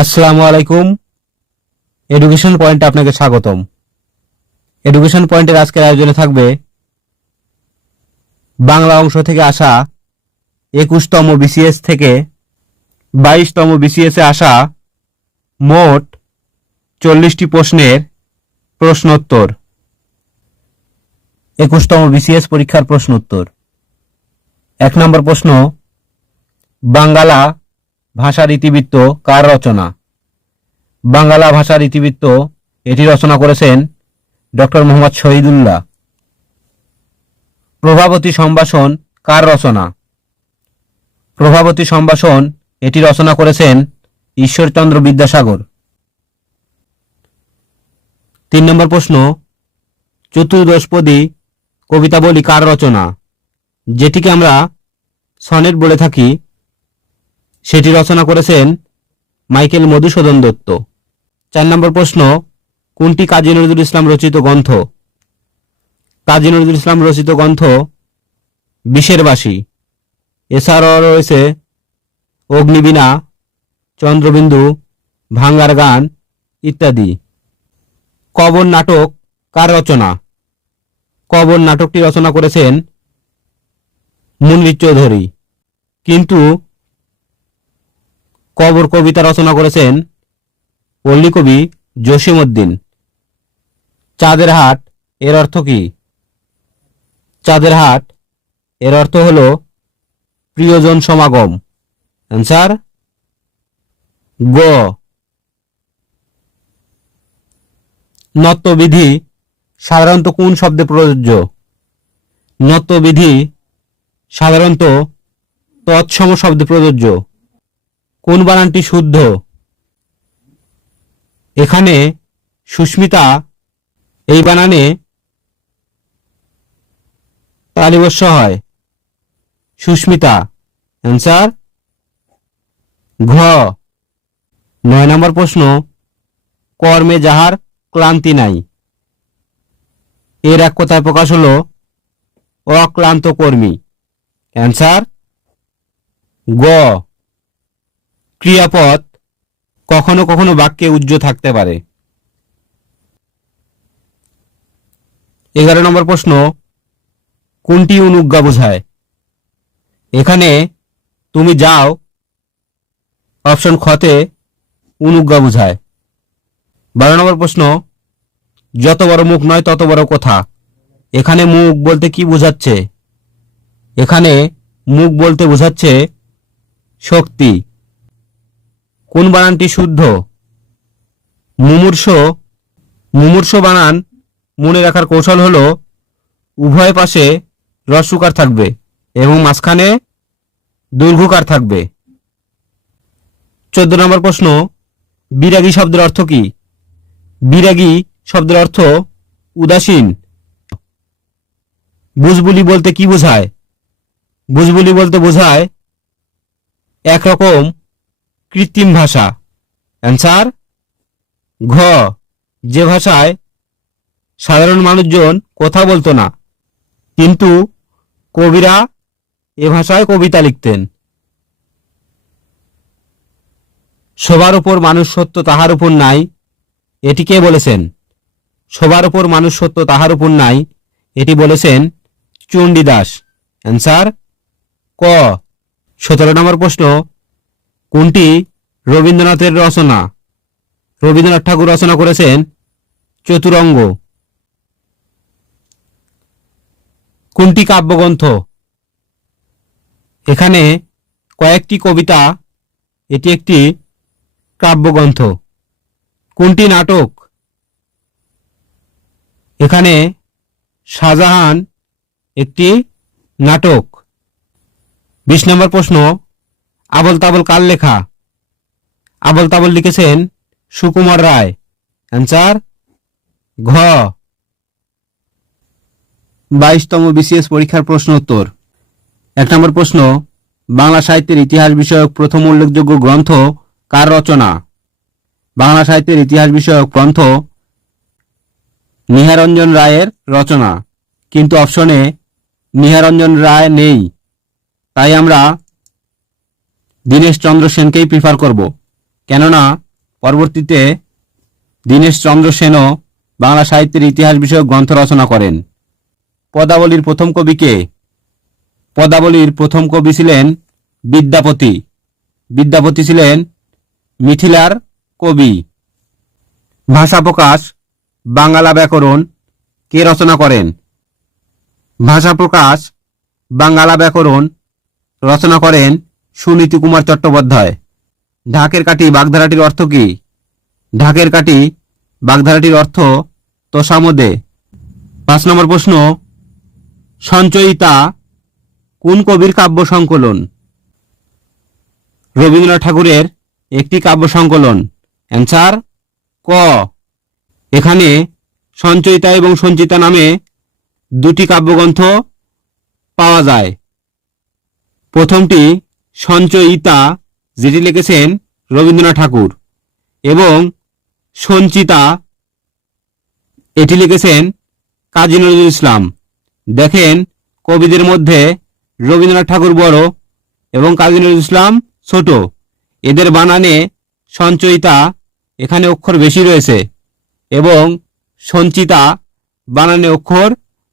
আসসালামু আলাইকুম। এডুকেশন পয়েন্টে আপনাকে স্বাগতম। এডুকেশন পয়েন্টের আজকের আয়োজনে থাকবে বাংলা অংশ থেকে আসা 21তম বিসিএস থেকে 22তম বিসিএস এ আসা মোট 40টি প্রশ্নের প্রশ্নোত্তর। 21তম বিসিএস পরীক্ষার প্রশ্নোত্তর। 1 নম্বর প্রশ্ন, বাঙ্গালা ভাষার ইতিবৃত্ত কার রচনা? বাঙ্গালা ভাষার ইতিবৃত্ত এটি রচনা করেছেন ডক্টর মোহাম্মদ শহীদুল্লাহ। প্রভাবতী সম্ভাষণ কার রচনা? প্রভাবতী সম্ভাষণ এটি রচনা করেছেন ঈশ্বরচন্দ্র বিদ্যাসাগর। 3 নম্বর প্রশ্ন, চতুর্দশপদী কবিতাবলী কার রচনা? যেটিকে আমরা সনেট বলে থাকি, সেটি রচনা করেছেন মাইকেল মধুসূদন দত্ত। 4 নম্বর প্রশ্ন, কোনটি কাজী নজরুল ইসলাম রচিত গ্রন্থ? কাজী নজরুল ইসলাম রচিত গ্রন্থ বিষের বাসী। এছাড়াও রয়েছে অগ্নিবীণা, চন্দ্রবিন্দু, ভাঙ্গার গান ইত্যাদি। কবর নাটক কার রচনা? কবর নাটকটি রচনা করেছেন মুন্নির চৌধুরী। কিন্তু কবর কবিতা রচনা করেছেন পল্লী কবি জসিম উদ্দিন। চাঁদের হাট এর অর্থ কি? চাঁদের হাট এর অর্থ হল প্রিয়জন সমাগম। অ্যান্সার গ। নত্যবিধি সাধারণত কোন শব্দে প্রযোজ্য? নত্যবিধি সাধারণত তৎসম শব্দে প্রযোজ্য। কোন বানানটি শুদ্ধ? এখানে সুস্মিতা এই বানানে তালিবস্য হয়, সুস্মিতা। অ্যান্সার ঘ। 9 নম্বর প্রশ্ন, কর্মে যাহার ক্লান্তি নাই, এর এক কথায় প্রকাশ হল অক্লান্ত কর্মী। অ্যান্সার গ। ক্রিয়াপদ কখনো কখনো বাক্যে উজ্জ্ব থাকতে পারে। 11 নম্বর প্রশ্ন, কোনটি অনুজ্ঞা বোঝায়? এখানে তুমি যাও অপশন খতে অনুজ্ঞা বোঝায়। 12 নম্বর প্রশ্ন, যত বড় মুখ নয় তত বড় কথা, এখানে মুখ বলতে কি বোঝাচ্ছে? এখানে মুখ বলতে বোঝাচ্ছে শক্তি। কোন বানানটি শুদ্ধ? মুমূর্ষ। মুমূর্ষ বানান মনে রাখার কৌশল হলো উভয় পাশে হ্রস্বকার থাকবে এবং মাঝখানে দীর্ঘকার থাকবে। 14 নম্বর প্রশ্ন, বিরাগী শব্দের অর্থ কি? বিরাগী শব্দের অর্থ উদাসীন। বুজবুলি বলতে কি বোঝায়? বুজবুলি বলতে বোঝায় একরকম কৃত্রিম ভাষা। অ্যান্সার ঘ। যে ভাষায় সাধারণ মানুষজন কথা বলতো না, কিন্তু কবিরা এ ভাষায় কবিতা লিখতেন। সবার উপর মানুষ সত্য তাহার উপর নাই, এটি কে বলেছেন? সবার উপর মানুষ সত্য তাহার উপর নাই, এটি বলেছেন চণ্ডীদাস। অ্যান্সার ক। 17 নম্বর প্রশ্ন, কোনটি রবীন্দ্রনাথের রচনা? রবীন্দ্রনাথ ঠাকুর রচনা করেছেন চতুরঙ্গ। কোনটি কাব্যগ্রন্থ? এখানে কয়েকটি কবিতা, এটি একটি কাব্যগ্রন্থ। কোনটি নাটক? এখানে শাহজাহান একটি নাটক। 20 নম্বর প্রশ্ন, আবল তাবল কার লেখা? আবল তাবল লিখেছেন সুকুমার রায়। অ্যান্সার ঘ। 22তম বিসিএস পরীক্ষার প্রশ্ন উত্তর। 1 নম্বর প্রশ্ন, বাংলা সাহিত্যের ইতিহাস বিষয়ক প্রথম উল্লেখযোগ্য গ্রন্থ কার রচনা? বাংলা সাহিত্যের ইতিহাস বিষয়ক গ্রন্থ নিহারঞ্জন রায়ের রচনা, কিন্তু অপশনে নিহারঞ্জন রায় নেই, তাই আমরা দীনেশ চন্দ্র সেনকেই প্রিফার করব, কেননা পরবর্তীতে দীনেশচন্দ্র সেনও বাংলা সাহিত্যের ইতিহাস বিষয়ক গ্রন্থ রচনা করেন। পদাবলীর প্রথম কবি কে? পদাবলীর প্রথম কবি ছিলেন বিদ্যাপতি। বিদ্যাপতি ছিলেন মিথিলার কবি। ভাষা প্রকাশ বাংলা ব্যাকরণ কে রচনা করেন? ভাষা প্রকাশ বাংলা ব্যাকরণ রচনা করেন সুনীতি কুমার চট্টোপাধ্যায়। ঢাকের কাঠি বাগধারাটির অর্থ কি? ঢাকের কাঠি বাগধারাটির অর্থ তোষামোদে। 5 নম্বর প্রশ্ন, সঞ্চয়িতা কোন কবির কাব্য সংকলন? রবীন্দ্রনাথ ঠাকুরের একটি কাব্য সংকলন। অ্যান্সার ক। এখানে সঞ্চয়িতা এবং সঞ্চিতা নামে দুটি কাব্যগ্রন্থ পাওয়া যায়। প্রথমটি সঞ্চয়িতা, যেটি লিখেছেন রবীন্দ্রনাথ ঠাকুর, এবং সঞ্চিতা, এটি লিখেছেন কাজী নজরুল ইসলাম। দেখেন, কবিদের মধ্যে রবীন্দ্রনাথ ঠাকুর বড় এবং কাজী নজরুল ইসলাম ছোট। এদের বানানে সঞ্চয়িতা এখানে অক্ষর বেশি রয়েছে এবং সঞ্চিতা বানানে অক্ষর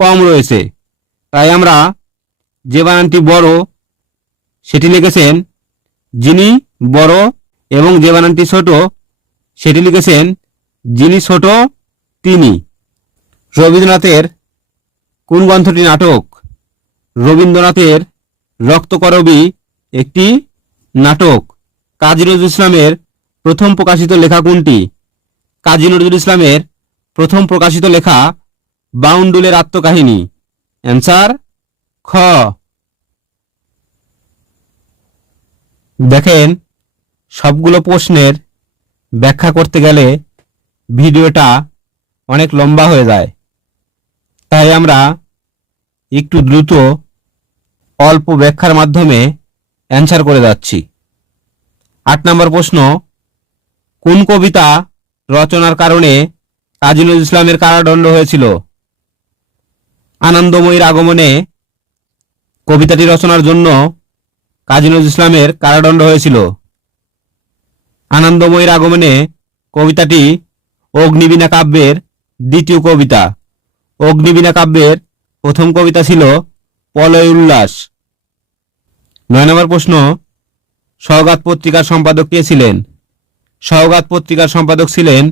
কম রয়েছে। তাই আমরা যে বানানটি বড় সেটি লিখেছেন যিনি বড়, এবং যে বানানটি ছোট সেটি লিখেছেন যিনি ছোট তিনি। রবীন্দ্রনাথের কোন গ্রন্থটি নাটক? রবীন্দ্রনাথের রক্তকরবী একটি নাটক। কাজী নজরুল ইসলামের প্রথম প্রকাশিত লেখা কোনটি? কাজী নজরুল ইসলামের প্রথম প্রকাশিত লেখা বাউন্ডুলের আত্মকাহিনী। অ্যান্সার খ। দেখেন, সবগুলো প্রশ্নের ব্যাখ্যা করতে গেলে ভিডিওটা অনেক লম্বা হয়ে যায়, তাই আমরা একটু দ্রুত অল্প ব্যাখ্যার মাধ্যমে অ্যান্সার করে যাচ্ছি। 8 নম্বর প্রশ্ন, কোন কবিতা রচনার কারণে কাজী নজরুল ইসলামের কারাদণ্ড হয়েছিল? আনন্দময়ীর আগমনে কবিতাটি রচনার জন্য কাজী নজরুল ইসলামের কারাদণ্ড হয়েছিল। আনন্দময়ীর আগমনে কবিতাটি অগ্নিবীণা কাব্যের দ্বিতীয় কবিতা। অগ্নিবীণা কাব্যের প্রথম কবিতা ছিল প্রলয় উল্লাস। 9 নম্বর প্রশ্ন, সওগাত পত্রিকার সম্পাদক কে ছিলেন? সওগাত পত্রিকার সম্পাদক ছিলেন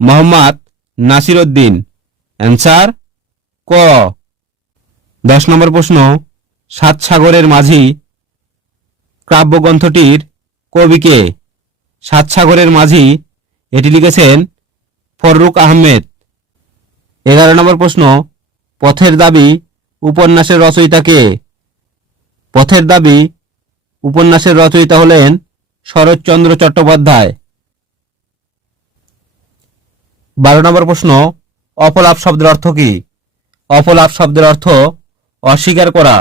মোহাম্মদ নাসির উদ্দিন। অ্যান্সার ক। 10 নম্বর প্রশ্ন, সাত সাগরের মাঝি কাব্যগ্রন্থটির কবি কে? সাত সাগরের মাঝি, এটি লিখেছেন ফররুখ আহমেদ। 11 নম্বর প্রশ্ন, পথের দাবি উপন্যাসের রচয়িতা কে? পথের দাবি উপন্যাসের রচয়িতা হলেন শরৎচন্দ্র চট্টোপাধ্যায়। 12 নম্বর প্রশ্ন, অপলাপ শব্দের অর্থ কি? অপলাপ শব্দের অর্থ অস্বীকার করা।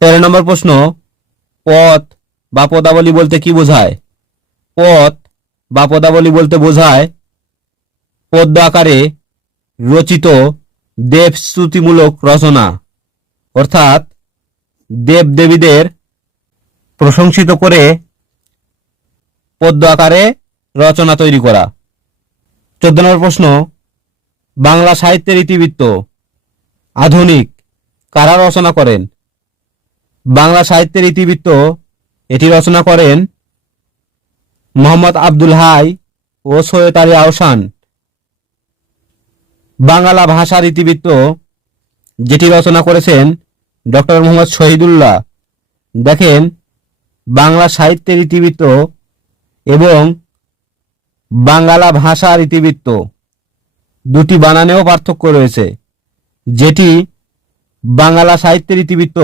13 নম্বর প্রশ্ন, পথ বা পদাবলী বলতে কি বোঝায়? পথ বা পদাবলী বলতে বোঝায় পদ্য আকারে রচিত দেবস্তুতিমূলক রচনা, অর্থাৎ দেব দেবীদের প্রশংসিত করে পদ্য আকারে রচনা তৈরি করা। 14 নম্বর প্রশ্ন, বাংলা সাহিত্যের ইতিবৃত্ত আধুনিক কারা রচনা করেন? বাংলা সাহিত্যের ইতিবৃত্ত এটি রচনা করেন মোহাম্মদ আব্দুল হাই ও সৈয়দ আলী আহসান। বাংলা ভাষার ইতিবৃত্ত যেটি রচনা করেছেন ডক্টর মোহাম্মদ শহীদুল্লাহ। দেখেন, বাংলা সাহিত্যের ইতিবৃত্ত এবং বাংলা ভাষার ইতিবৃত্ত দুটি বানানেও পার্থক্য রয়েছে। যেটি বাংলা সাহিত্যের ইতিবৃত্ত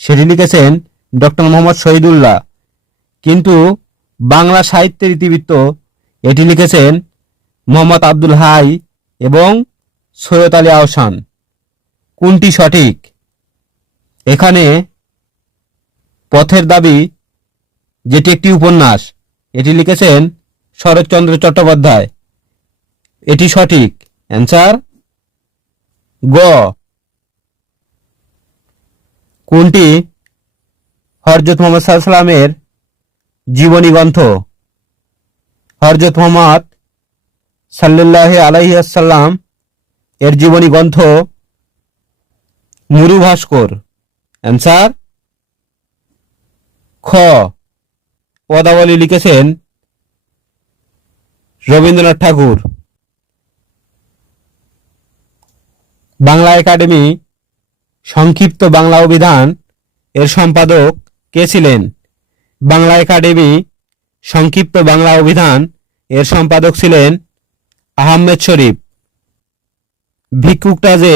সেটি লিখেছেন ডক্টর মোহাম্মদ শহীদুল্লাহ, কিন্তু বাংলা সাহিত্যের ইতিবৃত্ত এটি লিখেছেন মোহাম্মদ আব্দুল হাই এবং সৈয়দ আলী আহসান। কোনটি সঠিক? এখানে পথের দাবি যেটি একটি উপন্যাস, এটি লিখেছেন শরৎচন্দ্র চট্টোপাধ্যায়, এটি সঠিক। অ্যান্সার গ। কোনটি হযরত মুহাম্মদ সাল্লাল্লাহু আলাইহি ওয়াসাল্লামের জীবনী গ্রন্থ? হযরত মুহাম্মদ সাল্লাল্লাহু আলাইহি ওয়াসাল্লাম এর জীবনী গ্রন্থ মুরু ভাস্কর। অ্যান্সার খ। পদাবলী লিখেছেন রবীন্দ্রনাথ ঠাকুর। বাংলা একাডেমি সংক্ষিপ্ত বাংলা অভিধান এর সম্পাদক কে ছিলেন? বাংলা একাডেমি সংক্ষিপ্ত বাংলা অভিধান এর সম্পাদক ছিলেন আহমেদ শরীফ। ভিক্ষুকটা যে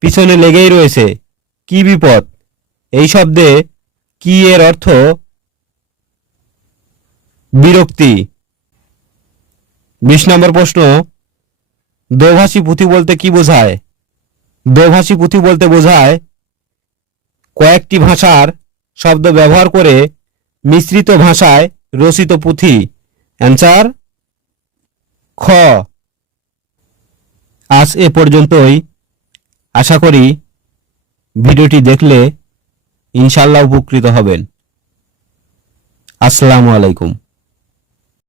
পিছনে লেগেই রয়েছে, কি বিপদ? এই শব্দে কি এর অর্থ? বিরক্তি। 20 নম্বর প্রশ্ন, দোভাষী পুঁথি বলতে কি বোঝায়? দোভাষী পুঁথি বলতে বোঝায় কয়েকটি ভাষার শব্দ ব্যবহার করে মিশ্রিত ভাষায় রচিত পুঁথি। অ্যান্সার খ। আজ এ পর্যন্তই। আশা করি ভিডিওটি দেখলে ইনশাআল্লাহ উপকৃত হবেন। আসসালামু আলাইকুম।